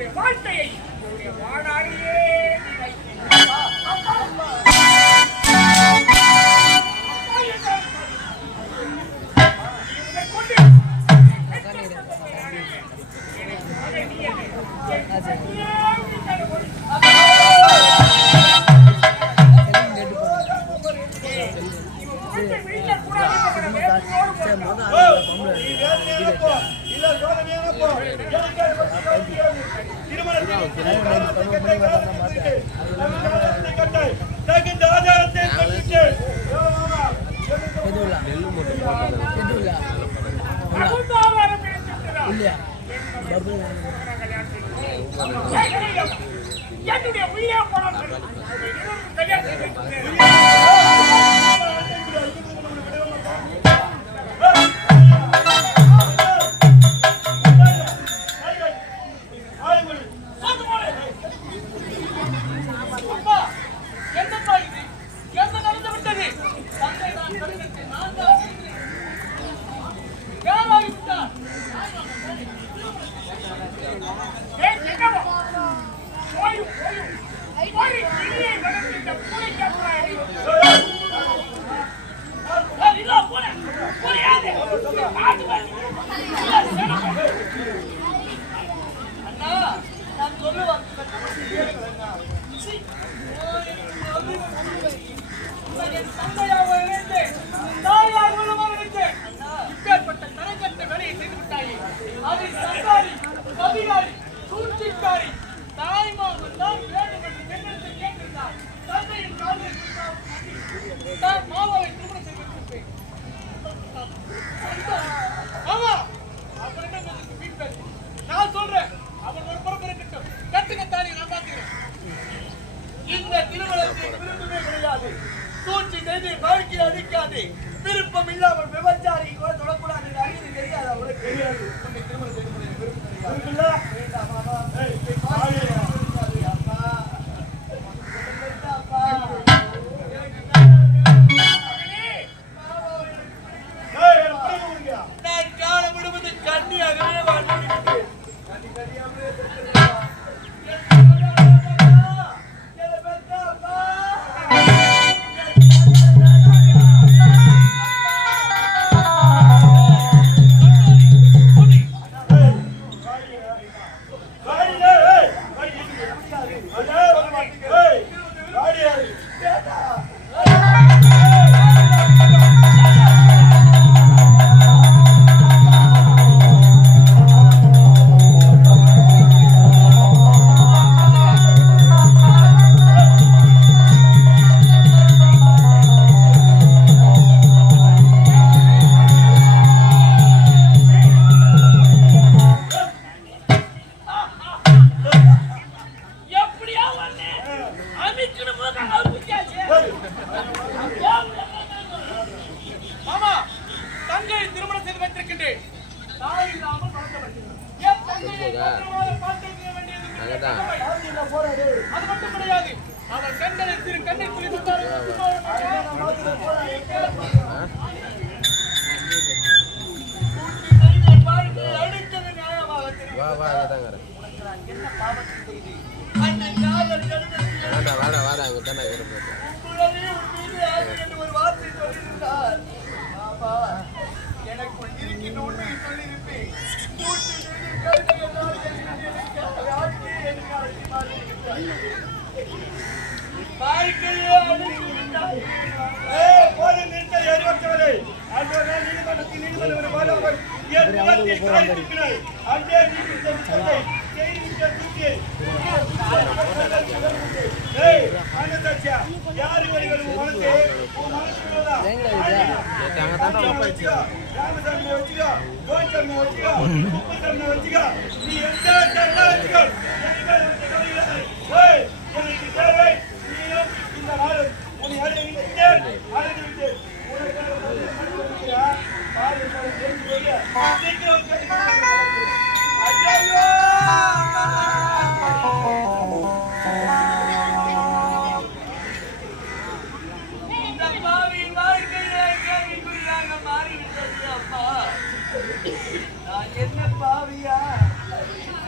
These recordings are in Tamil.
என்னுடைய வாழ்க்கையை என்னுடைய வாழாடியே என்னுடைய உயிரே போனாலும் விருப்பம் இல்லாமல் விபச்சாரி கூட தொடக்கூடாது தெரியாது அவங்களுக்கு தெரியாது நான் கால விடுவது கண்ணியாகவே வாழ்ந்திருக்கிறேன்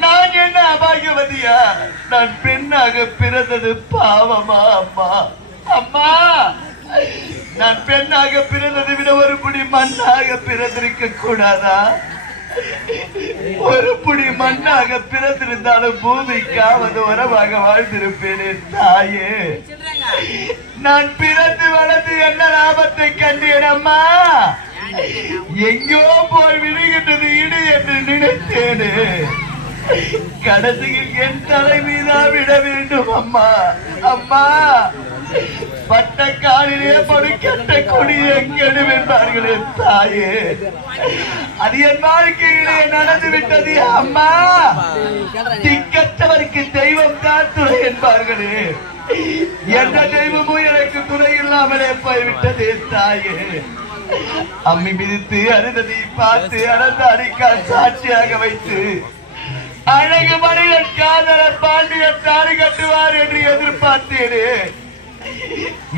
நான் நான் என்ன அபாகியவதியா? நான் பெண்ணாக பிறந்தது பாவமா அம்மா? அம்மா, நான் பெண்ணாக பிறந்ததை விட ஒரு புடி மண்ணாக பிறந்திருக்க கூடாதா? ஒரு புடி மண்ணாக பிறந்திருந்தாலும் பூமிக்காவது உரமாக வாழ்ந்திருப்பேனே தாயே. நான் பிறந்து வளர்ந்து என்ன லாபத்தை கண்டேன் அம்மா? எங்கோ போய் விழுகின்றது இடு என்று நினைத்தேனே. கடைசியில் என் தலை மீதா விட வேண்டும் அம்மா. அம்மா, பட்ட காலிலே படுக்கட்ட கொடியே கெடும் என்பார்களே தாயே. அது என் வாழ்க்கையிலே நடந்து விட்டது அம்மா. திக்கற்றவருக்கு தெய்வம் தான் துணை என்பார்களே. எந்த தெய்வமும் எனக்கு துணை இல்லாமலே போய்விட்டதே தாயே. அம்மி மிதித்து அருந்ததி பார்த்து அனந்த அடிக்கால் சாட்சியாக வைத்து அழகு மனிதன் காதலர் பாண்டியன் தாரி கட்டுவார் என்று எதிர்பார்த்தேனே.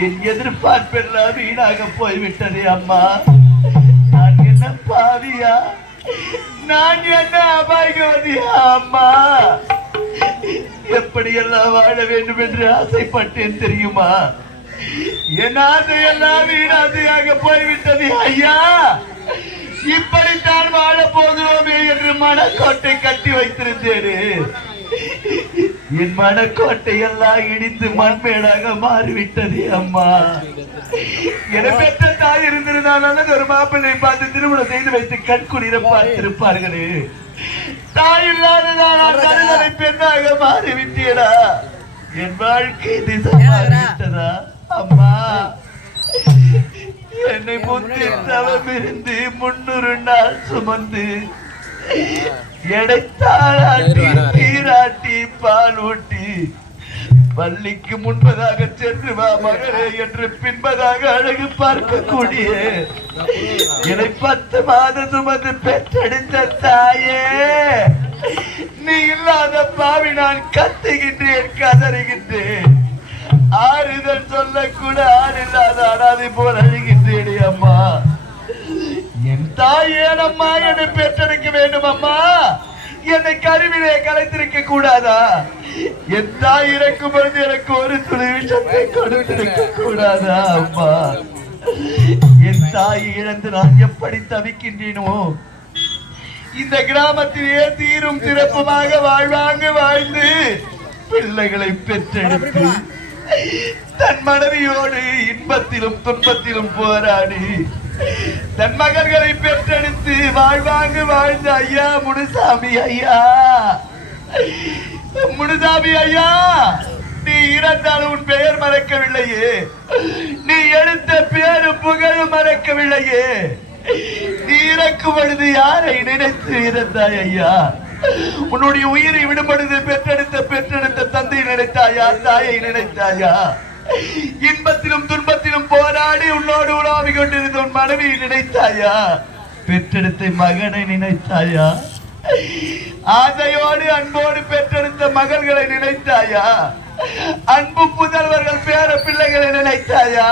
என் எதிர்பார்ப்பெல்லாம் வீணாக போய்விட்டதே அம்மா. நான் என்ன பாவியா? நான் என்ன அபாயவதியா அம்மா? எப்படியெல்லாம் வாழ வேண்டும் என்று ஆசைப்பட்டேன் தெரியுமா? என் ஆசையெல்லாம் வீணாசையாக போய்விட்டது ஐயா. இப்படித்தான் வாழ போகிறோமே என்று மனக்கோட்டை கட்டி வைத்திருந்தேனே. என் மனக்கோட்டை எல்லாம் இடித்து மண்மேடாக மாறிவிட்டது அம்மா. என பெற்ற தாய் இருந்திருந்தாலும் ஒரு மாப்பிள்ளை பார்த்து திருமணம் செய்து வைத்து கண்குளிர பார்த்திருப்பார்களே. தாய் இல்லாததான் தலைவரை பெண்ணாக மாறிவிட்டேடா. என் வாழ்க்கை திசை மாறிவிட்டதா அம்மா? என்னை முந்தி தவம் இருந்து 300 நாள் சுமந்து எடைத்தாளாட்டி தீராட்டி பால் ஊட்டி பள்ளிக்கு முன்பதாக சென்று வா மகளே என்று பின்பதாக அழகு பார்க்கக்கூடிய என்னை 10 மாதம் சுமந்து பெற்றெடுத்த தாயே, நீ இல்லாத பாவி நான் கத்துகின்றேன், கதறுகின்றேன். ஆறுதல் சொல்லக்கூட ஆறு இல்லாத அனாதை போல் அழுகின்றேனே அம்மா. என் தாய் ஏனம்மா என்னை பெற்றெடுக்க வேண்டும் அம்மா? என்னை கருவிலே கலைத்திருக்க கூடாதா? என் தாய் இறக்கும் பொழுது எனக்கு ஒரு துளி விஷத்தை கொடுத்திருக்க கூடாதா அம்மா? என் தாய் இழந்து நான் எப்படி தவிக்கின்றேனோ, இந்த கிராமத்திலே தீரும் சிறப்புமாக வாழ்வாங்க வாழ்ந்து பிள்ளைகளை பெற்றெடுத்து தன் மனைவியோடு இன்பத்திலும் துன்பத்திலும் போராடி தன் மகன்களை பெற்றெடுத்து வாழ்வாங்க வாழ்ந்த ஐயா முனுசாமி ஐயா. முனுசாமி ஐயா, நீ இறந்தாலும் உன் பெயர் மறக்கவில்லையே. நீ எடுத்த பேரு புகழ் மறக்கவில்லையே. நீ இறக்கும் பொழுது யாரை நினைத்து இறந்தாய் ஐயா? உன்னுடைய உயிரை விடுபடுது பெற்றெடுத்த தந்தையை நினைத்தாயா? தாயை நினைத்தாயா? இன்பத்திலும் துன்பத்திலும் போராடி உன்னோடு உலாவிக் கொண்டிருந்த உன் மனைவியை நினைத்தாயா? பெற்றெடுத்த மகனை நினைத்தாயா? ஆசையோடு அன்போடு பெற்றெடுத்த மகள்களை நினைத்தாயா? அன்பு புதல்வர்கள் பேர பிள்ளைகளை நினைத்தாயா?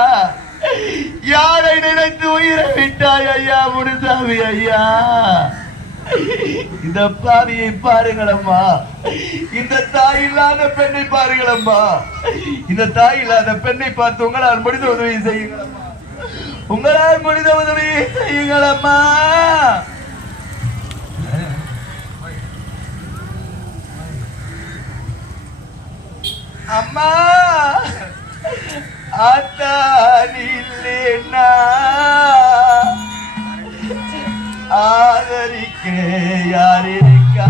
யாரை நினைத்து உயிரை விட்டாய் ஐயா முனுசாமி ஐயா? இந்த பாவியை பாருங்களம்மா. இந்த தாய் இல்லாத பெண்ணை பாருங்களம்மா. இந்த தாய் இல்லாத பெண்ணை பார்த்து உங்களால் முடிந்த உதவி செய்யுங்களம்மா. உங்களால் முடிந்த உதவியை செய்யுங்களம்மா. அம்மா, ஆத்தானில்லேன்னா ஆதரிக்க யார் இருக்கா?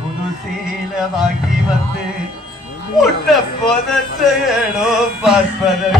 புது சீல வாங்கி வந்து முட்ட புதத்தையோ பார்ப்பதை